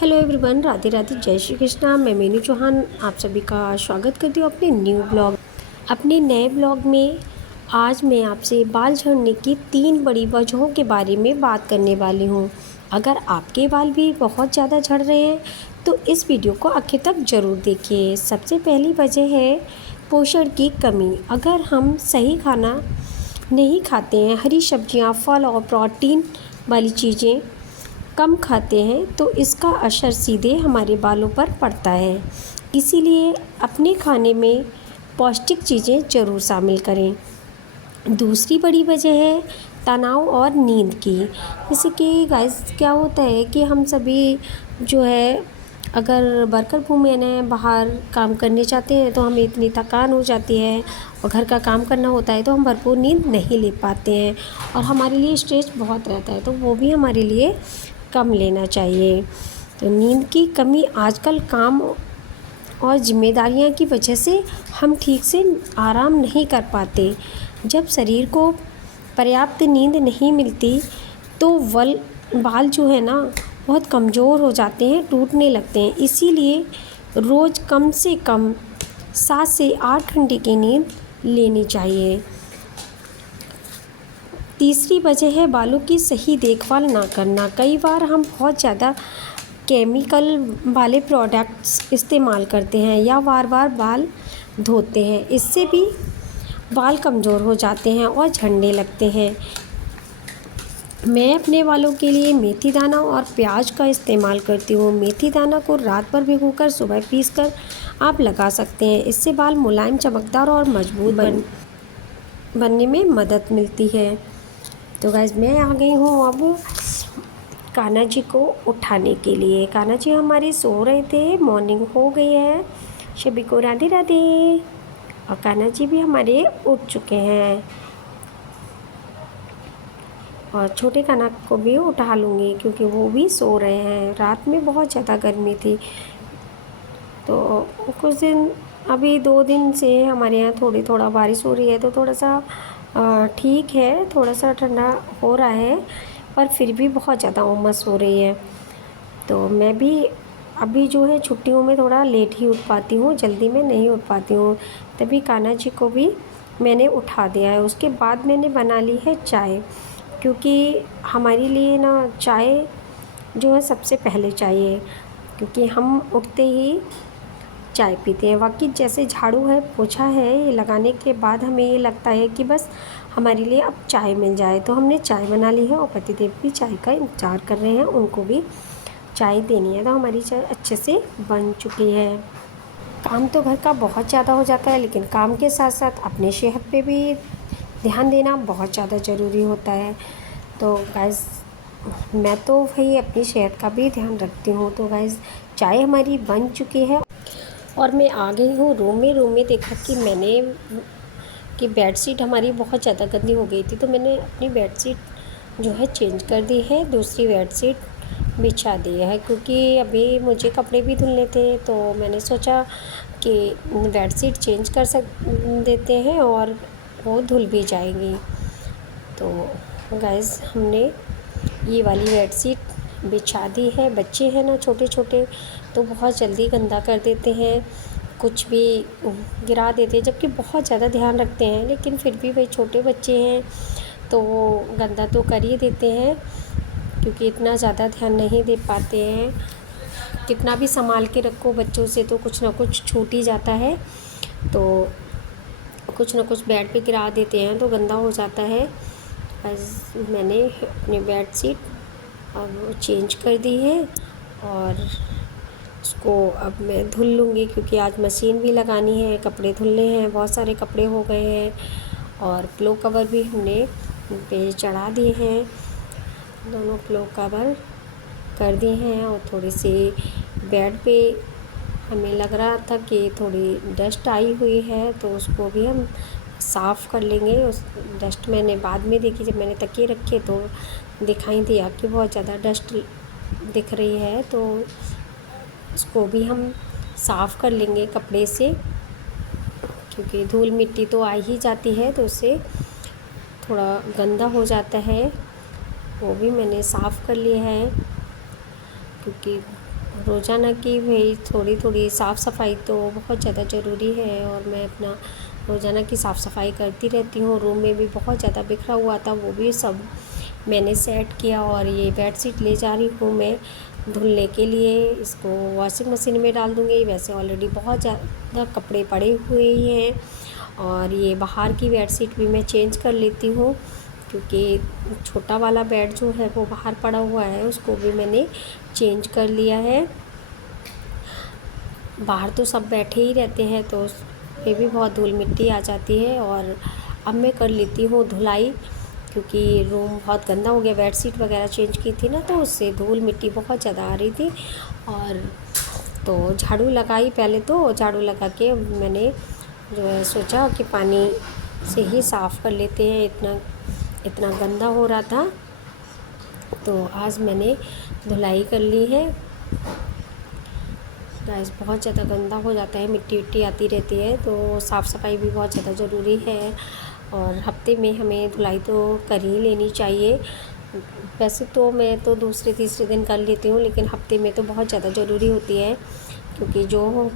Hello everyone, Radhe Radhe, जय श्री कृष्णा। मैं मीनू चौहान आप सभी का स्वागत करती हूँ अपने नए ब्लॉग में। आज मैं आपसे बाल झड़ने की 3 बड़ी वजहों के बारे में बात करने वाली हूँ। अगर आपके बाल भी बहुत ज़्यादा झड़ रहे हैं तो इस वीडियो को आखिर तक ज़रूर देखिए। सबसे पहली वजह है पोषण की कमी। अगर हम सही खाना नहीं खाते हैं, हरी सब्जियाँ, फल और प्रोटीन वाली चीज़ें कम खाते हैं तो इसका असर सीधे हमारे बालों पर पड़ता है। इसीलिए अपने खाने में पौष्टिक चीज़ें ज़रूर शामिल करें। दूसरी बड़ी वजह है तनाव और नींद की। जैसे कि गाइस क्या होता है कि हम सभी जो है अगर वर्कर वूमेन है, बाहर काम करने जाते हैं तो हमें इतनी थकान हो जाती है और घर का काम करना होता है तो हम भरपूर नींद नहीं ले पाते हैं और हमारे लिए स्ट्रेस बहुत रहता है, तो वो भी हमारे लिए कम लेना चाहिए। तो नींद की कमी आजकल काम और जिम्मेदारियां की वजह से हम ठीक से आराम नहीं कर पाते। जब शरीर को पर्याप्त नींद नहीं मिलती तो बाल जो है ना बहुत कमज़ोर हो जाते हैं, टूटने लगते हैं। इसीलिए रोज़ कम से कम 7 से 8 घंटे की नींद लेनी चाहिए। तीसरी वजह है बालों की सही देखभाल ना करना। कई बार हम बहुत ज़्यादा केमिकल वाले प्रोडक्ट्स इस्तेमाल करते हैं या बार बार बाल धोते हैं। इससे भी बाल कमज़ोर हो जाते हैं और झड़ने लगते हैं। मैं अपने बालों के लिए मेथी दाना और प्याज का इस्तेमाल करती हूँ। मेथी दाना को रात भर भिगोकर सुबह पीसकर आप लगा सकते हैं। इससे बाल मुलायम, चमकदार और मजबूत बनने में मदद मिलती है। तो गाइस मैं आ गई हूँ अब कान्हा जी को उठाने के लिए। कान्हा जी हमारे सो रहे थे, मॉर्निंग हो गई है, सभी को राधे राधे। और कान्हा जी भी हमारे उठ चुके हैं और छोटे कान्हा को भी उठा लूँगी क्योंकि वो भी सो रहे हैं। रात में बहुत ज़्यादा गर्मी थी तो कुछ दिन, अभी 2 दिन से हमारे यहाँ थोड़ा बारिश हो रही है तो थोड़ा सा ठीक है, थोड़ा सा ठंडा हो रहा है, पर फिर भी बहुत ज़्यादा उमस हो रही है। तो मैं भी अभी जो है छुट्टियों में थोड़ा लेट ही उठ पाती हूँ, जल्दी में नहीं उठ पाती हूँ। तभी कान्हा जी को भी मैंने उठा दिया है। उसके बाद मैंने बना ली है चाय, क्योंकि हमारे लिए ना चाय जो है सबसे पहले चाहिए, क्योंकि हम उठते ही चाय पीते हैं। बाकी जैसे झाड़ू है, पोछा है, ये लगाने के बाद हमें ये लगता है कि बस हमारे लिए अब चाय मिल जाए, तो हमने चाय बना ली है और पतिदेव भी चाय का इंतज़ार कर रहे हैं, उनको भी चाय देनी है। तो हमारी चाय अच्छे से बन चुकी है। काम तो घर का बहुत ज़्यादा हो जाता है, लेकिन काम के साथ साथ अपने सेहत पे भी ध्यान देना बहुत ज़्यादा ज़रूरी होता है। तो गाइस मैं तो भाई अपनी सेहत का भी ध्यान रखती हूँ। तो गाइस चाय हमारी बन चुकी है और मैं आ गई हूँ रूम में देखा कि बेडशीट हमारी बहुत ज़्यादा गंदी हो गई थी, तो मैंने अपनी बेडशीट जो है चेंज कर दी है, दूसरी बेडशीट बिछा दी है। क्योंकि अभी मुझे कपड़े भी धुलने थे तो मैंने सोचा कि बेडशीट चेंज कर देते हैं और वो धुल भी जाएगी। तो गाइस हमने ये वाली बेडशीट बिछा दी है। बच्चे हैं ना छोटे छोटे, तो बहुत जल्दी गंदा कर देते हैं, कुछ भी गिरा देते हैं, जबकि बहुत ज़्यादा ध्यान रखते हैं, लेकिन फिर भी भाई छोटे बच्चे हैं तो वो गंदा तो कर ही देते हैं, क्योंकि इतना ज़्यादा ध्यान नहीं दे पाते हैं। कितना भी संभाल के रखो बच्चों से तो कुछ ना कुछ छूट ही जाता है, तो कुछ ना कुछ बेड पे गिरा देते हैं तो गंदा हो जाता है। बस मैंने अपनी बेडशीट अब चेंज कर दी है और उसको अब मैं धुल लूँगी, क्योंकि आज मशीन भी लगानी है, कपड़े धुलने हैं, बहुत सारे कपड़े हो गए हैं। और पिलो कवर भी हमने पे चढ़ा दिए हैं, दोनों पिलो कवर कर दिए हैं। और थोड़ी सी बेड पे हमें लग रहा था कि थोड़ी डस्ट आई हुई है, तो उसको भी हम साफ़ कर लेंगे। उस डस्ट मैंने बाद में देखी, जब मैंने तकिए रखे तो दिखाई दिया कि बहुत ज़्यादा डस्ट दिख रही है, तो इसको भी हम साफ़ कर लेंगे कपड़े से, क्योंकि धूल मिट्टी तो आ ही जाती है तो उससे थोड़ा गंदा हो जाता है। वो भी मैंने साफ़ कर लिया है, क्योंकि रोज़ाना की भाई थोड़ी थोड़ी साफ़ सफाई तो बहुत ज़्यादा ज़रूरी है, और मैं अपना रोज़ाना की साफ़ सफाई करती रहती हूँ। रूम में भी बहुत ज़्यादा बिखरा हुआ था, वो भी सब मैंने सेट किया। और ये बेडशीट ले जा रही हूँ मैं धुलने के लिए, इसको वॉशिंग मशीन में डाल दूँगी। वैसे ऑलरेडी बहुत ज़्यादा कपड़े पड़े हुए ही हैं, और ये बाहर की बेडशीट भी मैं चेंज कर लेती हूँ, क्योंकि छोटा वाला बेड जो है वो बाहर पड़ा हुआ है, उसको भी मैंने चेंज कर लिया है। बाहर तो सब बैठे ही रहते हैं, तो उस पे भी बहुत धूल मिट्टी आ जाती है। और अब मैं कर लेती हूँ धुलाई, क्योंकि रूम बहुत गंदा हो गया। बेडशीट वगैरह चेंज की थी ना, तो उससे धूल मिट्टी बहुत ज़्यादा आ रही थी। और तो झाड़ू लगाई, पहले तो झाड़ू लगा के मैंने जो है सोचा कि पानी से ही साफ़ कर लेते हैं, इतना इतना गंदा हो रहा था। तो आज मैंने धुलाई कर ली है। गाइस बहुत ज़्यादा गंदा हो जाता है, मिट्टी विट्टी आती रहती है, तो साफ़ सफाई भी बहुत ज़्यादा ज़रूरी है। और हफ्ते में हमें धुलाई तो कर ही लेनी चाहिए। वैसे तो मैं तो दूसरे तीसरे दिन कर लेती हूँ, लेकिन हफ्ते में तो बहुत ज़्यादा ज़रूरी होती है, क्योंकि जो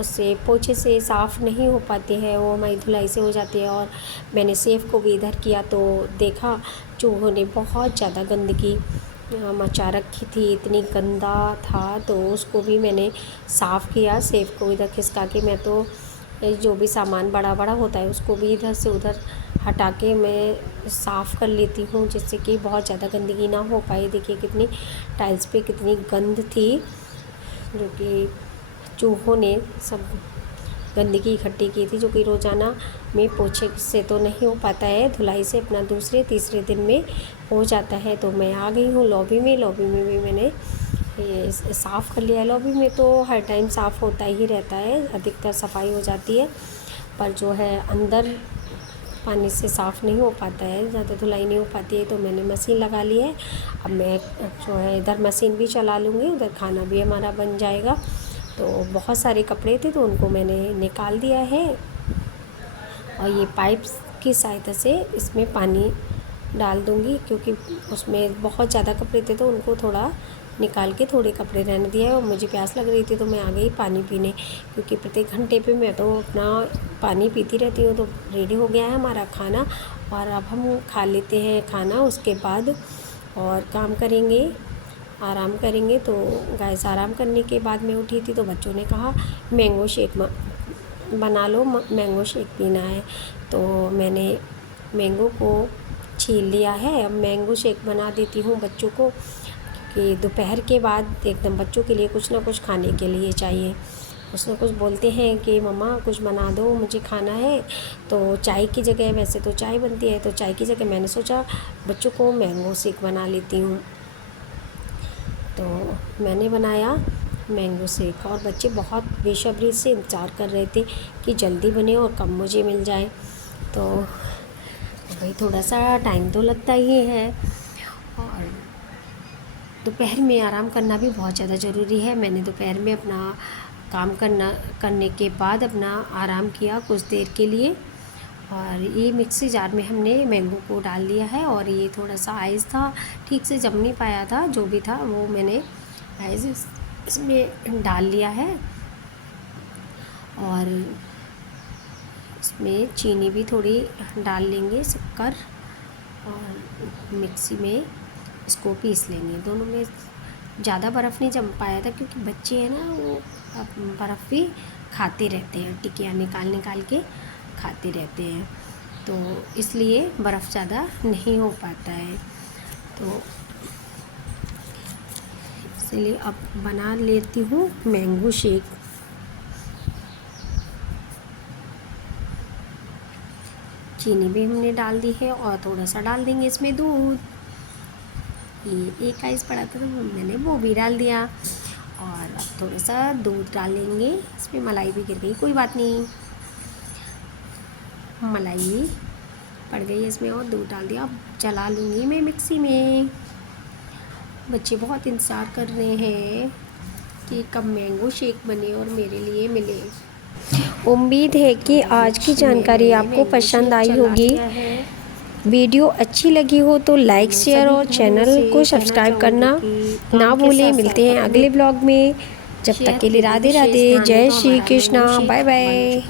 उससे पोछे से साफ़ नहीं हो पाती है वो हमारी धुलाई से हो जाती है। और मैंने सेफ़ को भी इधर किया तो देखा चूहों ने बहुत ज़्यादा गंदगी मचा रखी थी, इतनी गंदा था। तो उसको भी मैंने साफ़ किया, सेफ़ को इधर खिसका के। मैं तो जो भी सामान बड़ा बड़ा होता है उसको भी इधर से उधर हटा के मैं साफ़ कर लेती हूँ, जिससे कि बहुत ज़्यादा गंदगी ना हो पाए। देखिए कितनी टाइल्स पे कितनी गंद थी, जो कि चूहों ने सब गंदगी इकट्ठी की थी, जो कि रोज़ाना में पोछे से तो नहीं हो पाता है, धुलाई से अपना दूसरे तीसरे दिन में हो जाता है। तो मैं आ गई हूँ लॉबी में भी मैंने ये साफ़ कर लिया है। लॉबी में तो हर टाइम साफ़ होता ही रहता है, अधिकतर सफाई हो जाती है, पर जो है अंदर पानी से साफ़ नहीं हो पाता है, ज़्यादा धुलाई नहीं हो पाती है। तो मैंने मशीन लगा ली है। अब मैं जो है इधर मशीन भी चला लूँगी, उधर खाना भी हमारा बन जाएगा। तो बहुत सारे कपड़े थे तो उनको मैंने निकाल दिया है, और ये पाइप्स की सहायता से इसमें पानी डाल दूँगी, क्योंकि उसमें बहुत ज़्यादा कपड़े थे तो उनको थोड़ा निकाल के थोड़े कपड़े रहने दिया है। और मुझे प्यास लग रही थी तो मैं आ गई पानी पीने, क्योंकि प्रत्येक घंटे पे मैं तो अपना पानी पीती रहती हूँ। तो रेडी हो गया है हमारा खाना, और अब हम खा लेते हैं खाना, उसके बाद और काम करेंगे, आराम करेंगे। तो गाइस आराम करने के बाद मैं उठी थी तो बच्चों ने कहा मैंगो शेक बना लो, मैंगो शेक पीना है। तो मैंने मैंगो को छील लिया है। अब मैंगो शेक बना देती हूँ बच्चों को, कि दोपहर के बाद एकदम बच्चों के लिए कुछ ना कुछ खाने के लिए चाहिए। कुछ ना कुछ बोलते हैं कि मम्मा कुछ बना दो, मुझे खाना है। तो चाय की जगह, वैसे तो चाय बनती है, तो चाय की जगह मैंने सोचा बच्चों को मैंगो शेक बना लेती हूँ। तो मैंने बनाया मैंगो शेक, और बच्चे बहुत बेसब्री से इंतज़ार कर रहे थे कि जल्दी बने और कब मुझे मिल जाए। तो भाई थोड़ा सा टाइम तो लगता ही है, और दोपहर में आराम करना भी बहुत ज़्यादा ज़रूरी है। मैंने दोपहर में अपना काम करने के बाद अपना आराम किया कुछ देर के लिए। और ये मिक्सी जार में हमने मैंगो को डाल दिया है, और ये थोड़ा सा आइस था, ठीक से जम नहीं पाया था, जो भी था वो मैंने आइस इसमें डाल लिया है। और इसमें चीनी भी थोड़ी डाल लेंगे, शक्कर, और मिक्सी में इसको पीस लेंगे। दोनों में ज़्यादा बर्फ़ नहीं जम पाया था, क्योंकि बच्चे हैं ना, वो बर्फ़ भी खाते रहते हैं, टिकिया निकाल निकाल के खाते रहते हैं, तो इसलिए बर्फ़ ज़्यादा नहीं हो पाता है। तो इसलिए अब बना लेती हूँ मैंगो शेक। चीनी भी हमने डाल दी है, और थोड़ा सा डाल देंगे इसमें दूध। ये एक आइस पड़ा था तो मैंने वो भी डाल दिया, और अब थोड़ा सा दूध डाल देंगे। इसमें मलाई भी गिर गई, कोई बात नहीं, मलाई पड़ गई इसमें, और दूध डाल दिया। अब चला लूँगी मैं मिक्सी में। बच्चे बहुत इंतज़ार कर रहे हैं कि कब मैंगो शेक बने और मेरे लिए मिले। उम्मीद है कि आज की जानकारी आपको पसंद आई होगी। वीडियो अच्छी लगी हो तो लाइक शेयर और चैनल को सब्सक्राइब करना ना भूलें। मिलते हैं अगले ब्लॉग में, जब तक के लिए राधे राधे, जय श्री कृष्णा, बाय बाय।